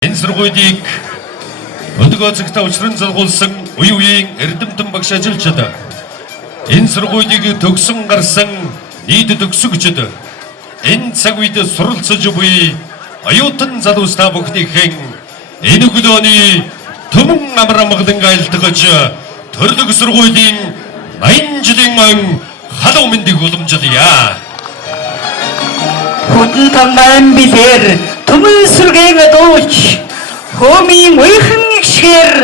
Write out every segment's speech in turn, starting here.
Энэ сургуулийг өдгөө цагтаа учран зоргуулсан үе үеийн эрдэмтэн багш ажилчид, энэ сургуулийг төгсөн гарсан нийт төгсөгчд, энэ цаг үед суралцж буй оюутан залуус та бүхнийхэн энэ өглөөний төмөн амар амгалан айлтгаж төрлөг сургуулийн 80 жилийн мөн халуун мэндийг уламжлая. Хүдэн тамгаан билэр төмөн сүргээг дууч хөөмийн уйхан гişгээр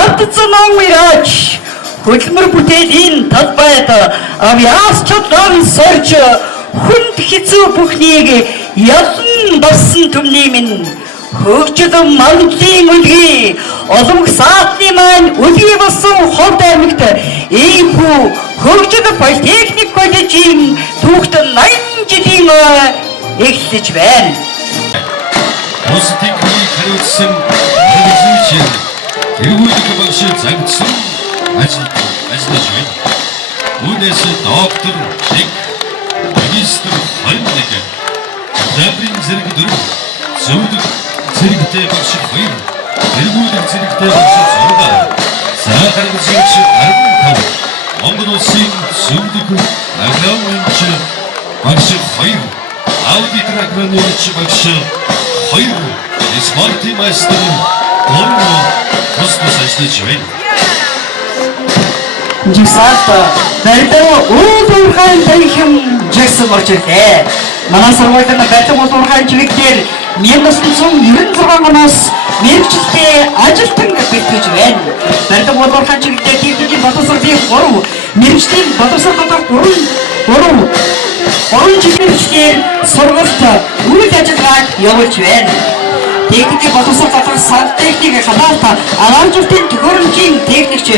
ард зам уйраач хөдөлмөр бүтээлийн талбайд авьяас чадлан сорж хүнд хэцүү бүхнийг ялан болсон төмний минь хөгжил мандлийн үлгий олон саатны маань үлгий болсон ховд аймагт ийхүү хөгжил политехник коллежийн түүхт 80 жилийн эхлэж байна. Улсын хөрийг хариуцсан хэрэглэгч эргүүлэх багш зангидсан ажиллаж байна. Үүнээс доктор 1, магистр 21, лабрин зэрэг 4, зөвлөх зэрэгтэй багш 2, эргүүлэх зэрэгтэй багш 6, сахар зэрэгч 15, Монгол улсын зөвлөх агрономч багш 2, аудитор агрономч багш 2, спортын майстер 3 тус ажиллаж байна. Жигсаалт барилдаа уулуурхайн тарихын жигсэн орж ирлээ. Манай сургуулийн барилдаа уулуурхайн чиглэлээр 1996 оноос мэргэжилтэй ажилтан бэлтгэж байна. Барилдаа уулуурхайн чиглэлээр техникийн боловсролын 3, мэргэжлийн боловсролын 3 чиглэлээр сургалт үйл ажиллагааг явуулж байна. Техникийн боловсрол сантехник халаалт аламжуулалтын төхөөрөмжийн техникч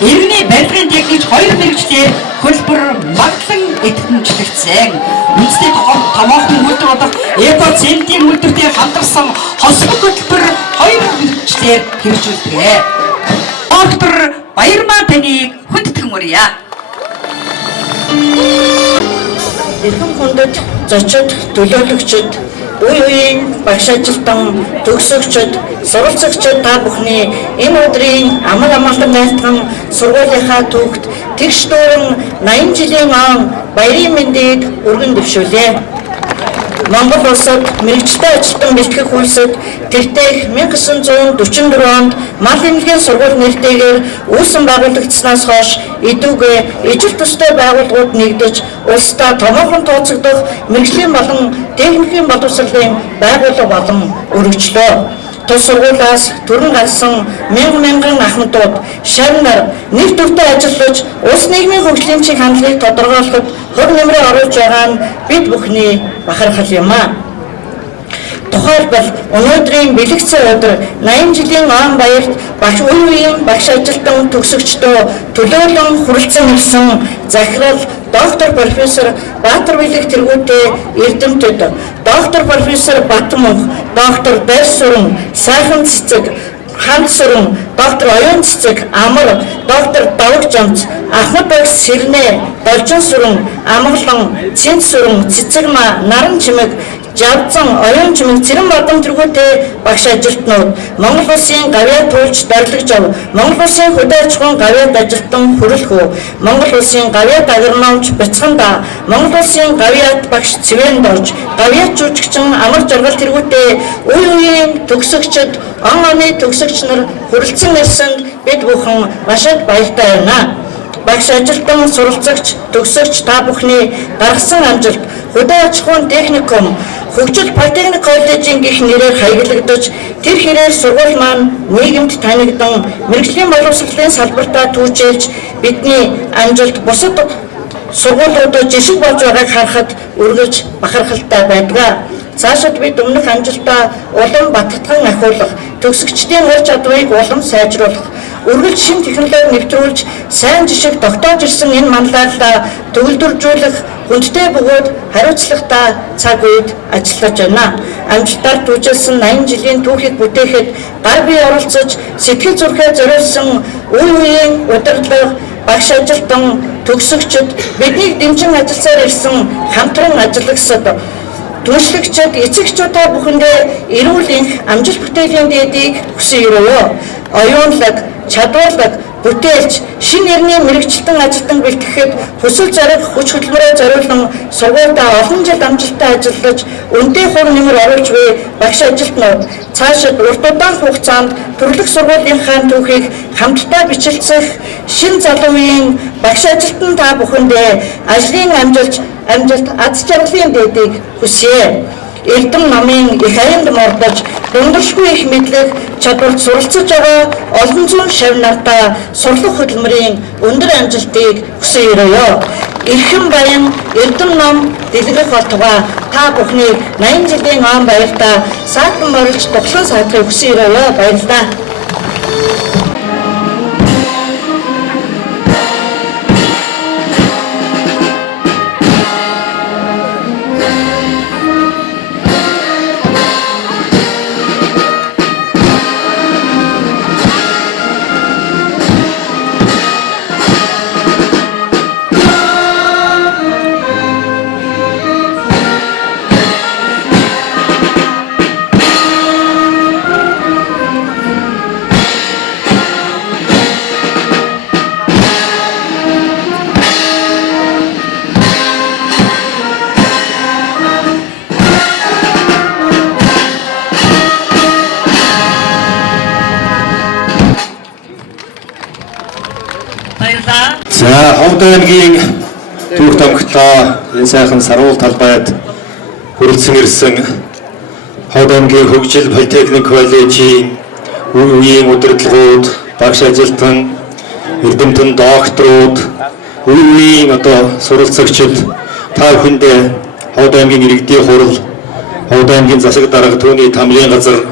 иргэний барилгын техникч 2 мэргэжлэр хөлбөр маглан идэвхжүүлэгдсэн. Үндэсний томоохон үйлдвэр болох экоцентийн үйлдвэртэй хамтарсан хосбог хөтөлбөр 2 мэргэжлэр хэрэгжүүлдэг. Доктор Баярмаа таныг хүндэтгэн урья. Эрхэм хүндэт зочид төлөөлөгчид, үе үеийн багш ажилтан, төгсөгчид, суралцагчид та бүхний энэ өдрийн амар амгалан айлтган сургуулийнхаа түүхт тэгш дүүрэн 80 жилийн баярын мэндийг өргөн дэвшүүлье. Монгол улсад мэргэжтэй ажилтан бэлтгэх үйлсэд тэртех 1944 онд мал эмнэлгийн сургууль нэртэйгээр үүсэн байгуулагдсанаас хойш идүүгээ ижил төстэй байгууллагууд нэгдэж улсдаа томоохон тооцогдох мэргэжлийн болон техникийн боловсролын байгууллага болон өргөжлөө. Тус сургуулиас төрөн гарсан мянган ахмадууд шавнаар нэг төвтэй ажиллаж улс нийгмийн хөгжлийн чиг хандлагыг тодорхойлоход хөр нэмрээ оруулж байгаа нь бид бүхний бахархал юм аа. Тухайлбал өнөөдрийн бэлэгцээ өдөр 80 жилийн баярт багш үеийн багш ажилтан төгсөгчдөө төлөөлөн хүрэлцэн ирсэн захирал доктор профессор Баатар Билэг тэргүүтэй эрдэмтэд доктор профессор Батмунх, доктор Байрсүрэн, Сайхан Цэцэг, Ханд Сүрэн, доктор Оюун Цэцэг, Амар, доктор Давг Жамц, Ахмад багш Сэрнэ, Должин Сүрэн, Амгалан, Цэнт Сүрэн, Цэцэгмаа, Наран Чимэг, Жавцан, Оюун Чимэг, Цэрэн Бадам тэргүүтэй багш ажилтнууд Монгол улсын гавьяа туульч дарлагж ав, Монгол улсын хөдөө аж ахуйн гавьяад ажилтан хүрэлхүү, Монгол улсын гавьяад агрономч Бяцханда, Монгол улсын гавьяад багш Цэвэн Дорж, гавьяад жүжигчин Амар Жаргал тэргүүтэй үе үеийн төгсөгчд, он оны төгсөгч нар хүрэлцэн ирсэнд бид бүхэн маш их баяртай байна. Багш ажилтан, суралцагч, төгсөгч та бүхний гаргасан амжилт хөдөө аж ахуйн техникум, хөгжил политехник коллежийн гэх нэрээр хаягдагдаж тэр хэрээр сургууль маань нийгэмд танигдан мэргэжлийн боловсролын салбартаа түүжээлж бидний амжилт бусад сургуулиудад жишг болж байгааг харахад үргэлж бахархалтай байдаг. Цаашид бид өмнөх амжилтаа улам баттган ахиулах, төгсөгчдийн ур чадварыг улам сайжруулах, үргэлж шинэ технологи нэвтрүүлж сайн жишг тогтоож ирсэн энэ манлайлалаа төгөлдржүүлэх хүндтэй бөгөөд хариуцлагатай цаг үед ажиллаж байна. Амжилтаар түүжүүлсэн 80 жилийн түүхийг бүтээхэд гар бие оролцож сэтгэл зүрхээ зориулсан үе үеийн удирдлага, багш ажилтан, төгсөгчд, биднийг дэмжин ажилласаар ирсэн хамтран ажиллагсад Түншлэгчид, эцэгчүүд та бүхэндээ эрүүл энх амжилт бүтээлийн дээдийг хүсэн өрөөё. Оюунлаг, чадварлаг, бүтээлч, шин нэрний мэрэгчлэн ажилтан бэлтгэхэд хүсэл зориг хүч хөдөлмөрөөр зориулсан сургуультай олон жил амжилттай ажиллаж үнэтэй хур нэмэр оруулж буй багш ажилтнууд цаашид урт удаан хугацаанд төрлөх сургуулийнхаа түүхийг хамтдаа бичлцэх шин залуучийн багш ажилтан та бүхэндээ ажлын амжилт аз жаргалын дээдийг хүсье. Эрдэм намын их аянд мордож дундашгүй их мэдлэг чадварт суралцж байгаа олон зуун шав нартаа сурлах хөдөлмөрийн өндөр амжилтыг хүсэн өрөөё. Эрхэм баян эрдэм ном дэлгэх болтугай та бүхний 80 жилийн он баяртаа саатан борж дуглан саатрыг хүсэн өрөөё. Баярлалаа. За, Ховд аймгийн түүх томгтлоо энэ сайхан сарвал талбайд хүрэлцэн ирсэн Ховд аймгийн хөгжил политехник коллежийн үеийн удирдлагууд, багш ажилтан, эрдэмтэн докторууд, үеийн суралцагчид та бүхэндээ Ховд аймгийн иргэдийн хурал, Ховд аймгийн засаг дарга түүний тамлын газар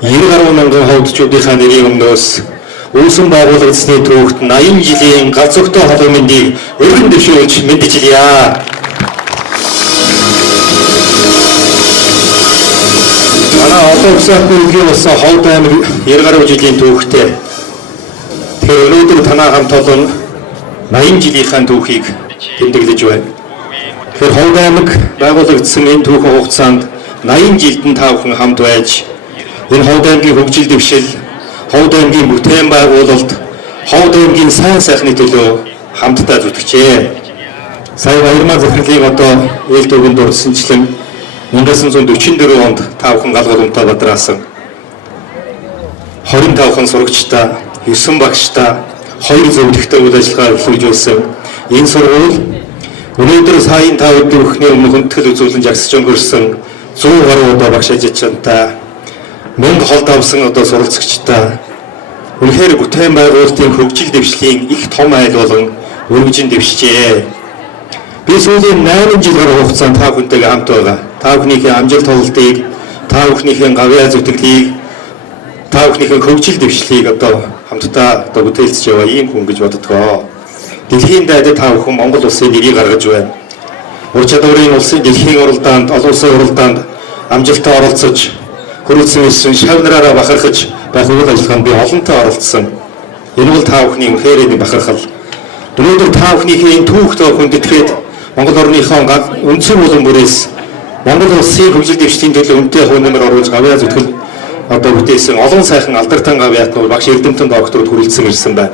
90 гаруй мянган ховдчуудынхаа нэрийн өмнөөс Үүсэн байгуулагдсны түүхт 80 жилийн галзугтай холбоо мэндийг өргөн дэвшүүлж мэдчилье. Манай олон улсын үеийн болсон Ховд аймаг 90 гаруй жилийн түүхтэй. Тэгэхээр өнөөдөр танаа хамт олон 80 жилийнхаа түүхийг тэмдэглэж байна. Тэгэхээр Ховд аймаг байгуулагдсан энэ түүхэн хугацаанд 80 жилдэн та бүхэн хамт байж энэ Ховд аймгийн хөгжил дэвшил, Ховд аймгийн бүтээн байгуулалт, Ховд аймгийн сайн сайхны төлөө хамтдаа зүтгэжээ. Сая баярмаа захирлыг ээлт өгөн дурсанчлан 1944 онд та бүхэн гал гудамжтай бадраасан 25хан сурагчтай, 9 багштай, 2 зөвлөгтэй үйл ажиллагаа өргөжүүлсэн энэ сургууль өнөөдөр саяын та бүхний өмнө хүндэтгэл үзүүлэн жагсаж өнгөрсөн 100 гаруй багш ажилтнтай, 1000 холд авсан суралцагчтай үнэхээр бүтээн байгуулалтын хөгжил дэвшлийн их том айл болон өргөжин дэвшжээ. Би сүүлийн 8 жил гаруй хугацаанд та бүхэнтэйгээ хамт байгаа. Та бүхнийхээ амжилт тололтыг, та бүхнийхээ гавьяа зүтгэлийг, та бүхнийхээ хөгжил дэвшлийг хамтдаа бүтээлцэж яваа ийм хүн гэж боддгоо. Дэлхийн дайдад та бүхэн Монгол улсын нэрийг гаргаж байна. Ур чадварын улсын дэлхийн уралдаанд, олон улсын уралдаанд амжилттай оролцож, хүрэлцэн ирсэн шав нараараа бахархаж байх үйл ажиллагаанд би олонтой оролцсон. Энэ бол та бүхний үнэхээр бахархал. Өнөөдөр та бүхнийхээ энэ түүхтэй хүндэтгээд Монгол орныхоо үндсэн улам бүрээс Монгол улсын хөгжил дэвшлийн төлөө үнэтэй хувь нэмэр оруулж гавьяа зүтгэл бүтээсэн олон сайхан алдартай гавьяатнууд багш эрдэмтэн докторууд хүрэлцэн ирсэн байна.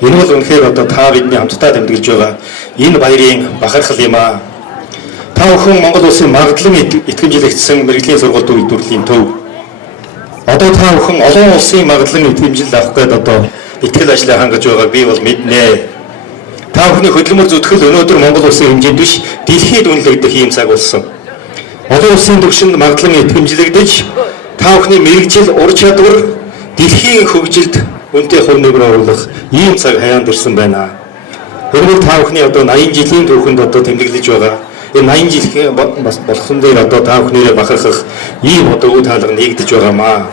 Энэ бол үнэхээр та бидний хамтдаа тэмдэглэж байгаа энэ баярын бахархал юм аа. Та бүхэн Монгол улсын магадлан итгэмжлэгдсэн мэрэгжлийн сургуульд үйлдвэрлэлийн төв. Одоо та бүхэн олон улсын магадлан итгэмжил авах гээд итгэл ажлаа хангаж байгааг би бол мэднэ. Та бүхний хөдөлмөр зүтгэл өнөөдөр Монгол улсын хэмжээнд биш дэлхийд үнэлэгдэх ийм цаг болсон. Олон улсын түвшинд магадлан итгэмжлэгдэж та бүхний мэрэгжил, ур чадвар дэлхийн хөгжилд үнэтэй хувь нэмэр оруулах ийм цаг хаяанд ирсэн байна. Энэ бол та бүхний 80 жилийн түүхэнд тэмдэглэж байгаа. Энэ 80 жилийн болгосон дээр та бүхнийрээ бахархах ийм үе таалга нэгдэж байгаамаа.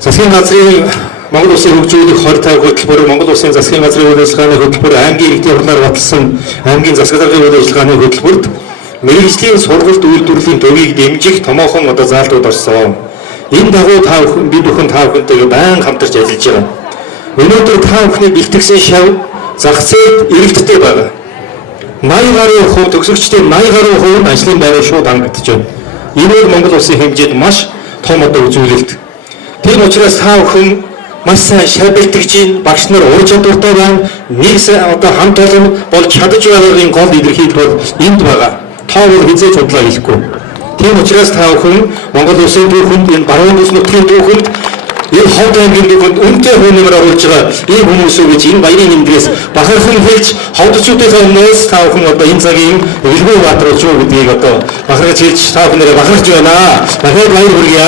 Засгийн газрын Монгол улсын хөгжүүлэх 2050 хөтөлбөр, Монгол улсын засгийн газрын үйл ажиллагааны хөтөлбөр, аймгийн иргэдийн хурлаар баталсан аймгийн засаг даргын үйл ажиллагааны хөтөлбөрт мэрэгжлийн сургалт үйлдвэрлэлийн төвийг дэмжих томоохон заалтууд орсон. Энэ дагуу бид бүхэн та бүхэнтэйгээ байнга хамтарч ажиллаж байгаа. Өнөөдөр та бүхний бэлтгэсэн шав зах зээлд эрэлттэй байгаа. 80 гаруй хувь төгсөгчдийн 80 гаруй хувь нь ажлын байраа шууд хангагдаж байна. Энэ бол Монгол улсын хэмжээнд маш том одоо үзүүлэлт. Тийм учраас та бүхэн маш сайн шалбилдагч багш нар ур чадвартай байна. Нэг одоо хамт олон болж чадаж байгаагийн гол илэрхийлэл бол энд байгаа. Та бол хизээж худлаа хэлэхгүй. Тийм учраас та бүхэн Монгол улсын түүхэнд энэ баруун улс нутгийн түүхэнд энэ хот аймгийн түүхэнд үнэтэй хүнээр оруулж байгаа ийм хүмүүс үү гэж энэ баярын нэмдгээс бахархан хэлж ховдчуудынхаа өмнөөс та бүхэн одоо энэ цагийн элбэг баатруулж юу гэдгийг одоо бахархаж хэлж та бүхнээр бахархаж байна. Дахиад баяр хүргье.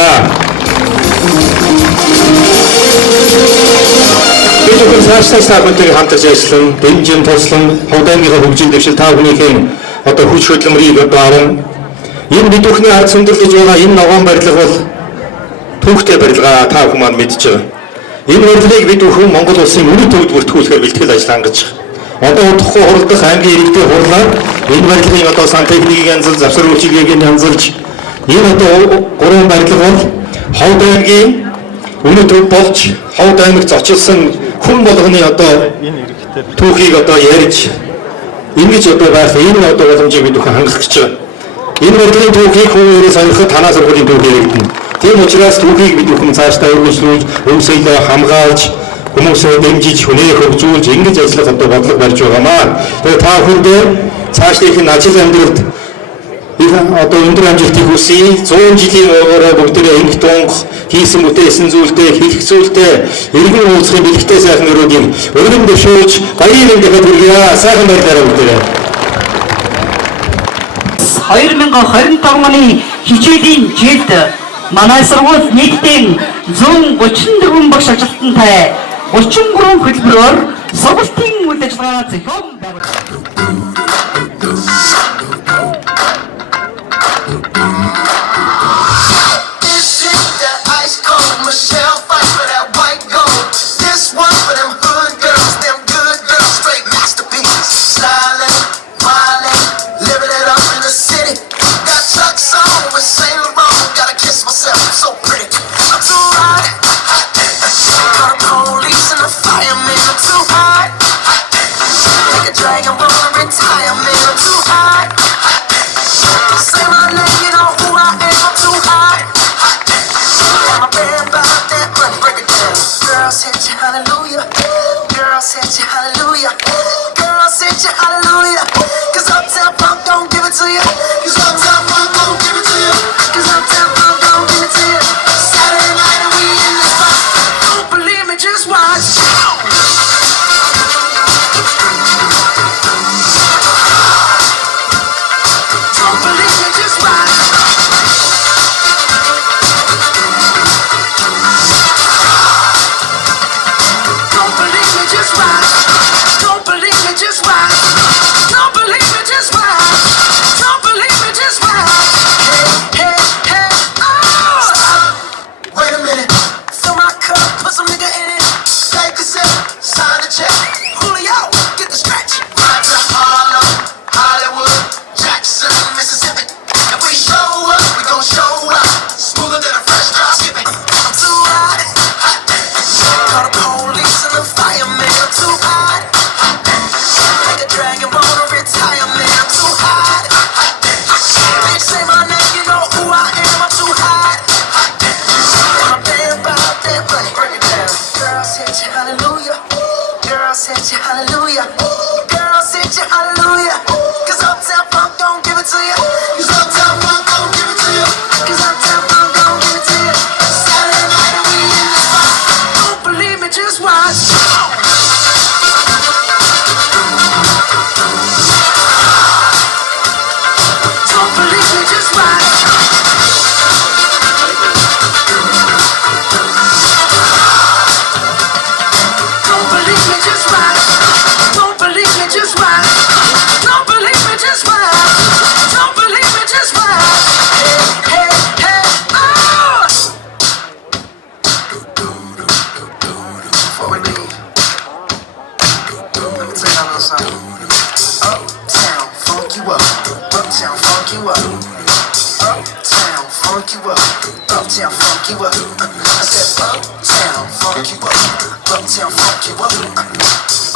Бид бүхэн цаашдаа та бүхэнтэйгээ хамтарч ажиллан, дэмжин туслан, хот аймгийн хөгжил дэвшил та бүхнийхээ одоо хүч хөдөлмөрийг одоо аван энэ бид бүхний ард сүндэрлэж байгаа энэ ногоон барилга бол түүхтэй барилга та бүхэн маань мэдж байгаа. Энэ барилгыг бид бүхэн Монгол улсын үнэт төвд бүртгүүлэхээр бэлтгэл ажил хангаж байгаа. Одоо удахгүй хурлдах аймгийн иргэдийн хурлаар энэ барилгын одоо сантехникийг янзлж, завсар үйлчилгээг янзлж энэ одоо гурван барилга бол Ховд аймгийн үнэт төв болж Ховд аймагт зочилсон хүн болгоны одоо түүхийг одоо ярьж ингэж одоо байх энэ одоо боломжийг бид бүхэн хангах гэж байгаа. Энэ барилгын түүхийг хүмүүрээ сонирхоход танаа сургуулийн түүх яригдана. Тийм учраас түүхийг бид бүхэн цаашдаа өргөжлүүлж, өмсөөлөө хамгаалж, хүмүүсээ дэмжиж, хүнээ хөгжүүлж ингэж ажиллах одоо бодлого барьж байгаамаа. Тэгээд та бүхэндээ цаашдын ажил амьдралд их одоо өндөр амжилтыг хүсье. 100 жилийн уугаараа бүгдээ энх тунх хийсэн бүтээсэн зүйлдээ хэлэх зүйлдээ иргэн уулзахын бэлгтэй сайхан өрөөдийг өргөн дэвшүүлж баярын нэмдэхэд хүргье. Сайхан баярлалаа бүгдээ. 2025 оны хичээлийн жилд манай сургууль нийтдээ 134 багш ажилтнтай 33 хөтөлбөрөөр сургуулийн үйл ажиллагаа зохион байгуулсан.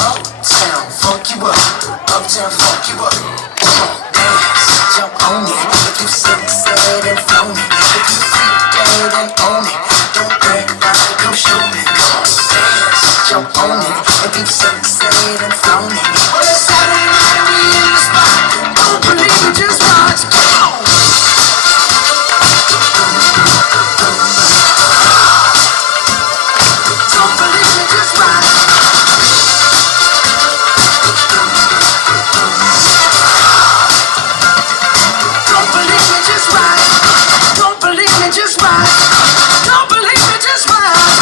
Uptown funk you up, uptown funk you up. we've succeeded and flown it. Well, it's Saturday night and we in the spot. Don't believe me, just watch. Come on. Don't believe me, just watch. Don't believe me, just watch. Don't believe me, just watch. Don't believe me, just watch.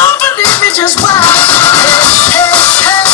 Don't believe me, just watch. Hey, hey,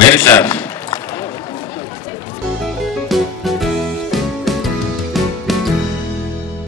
Баярлалаа.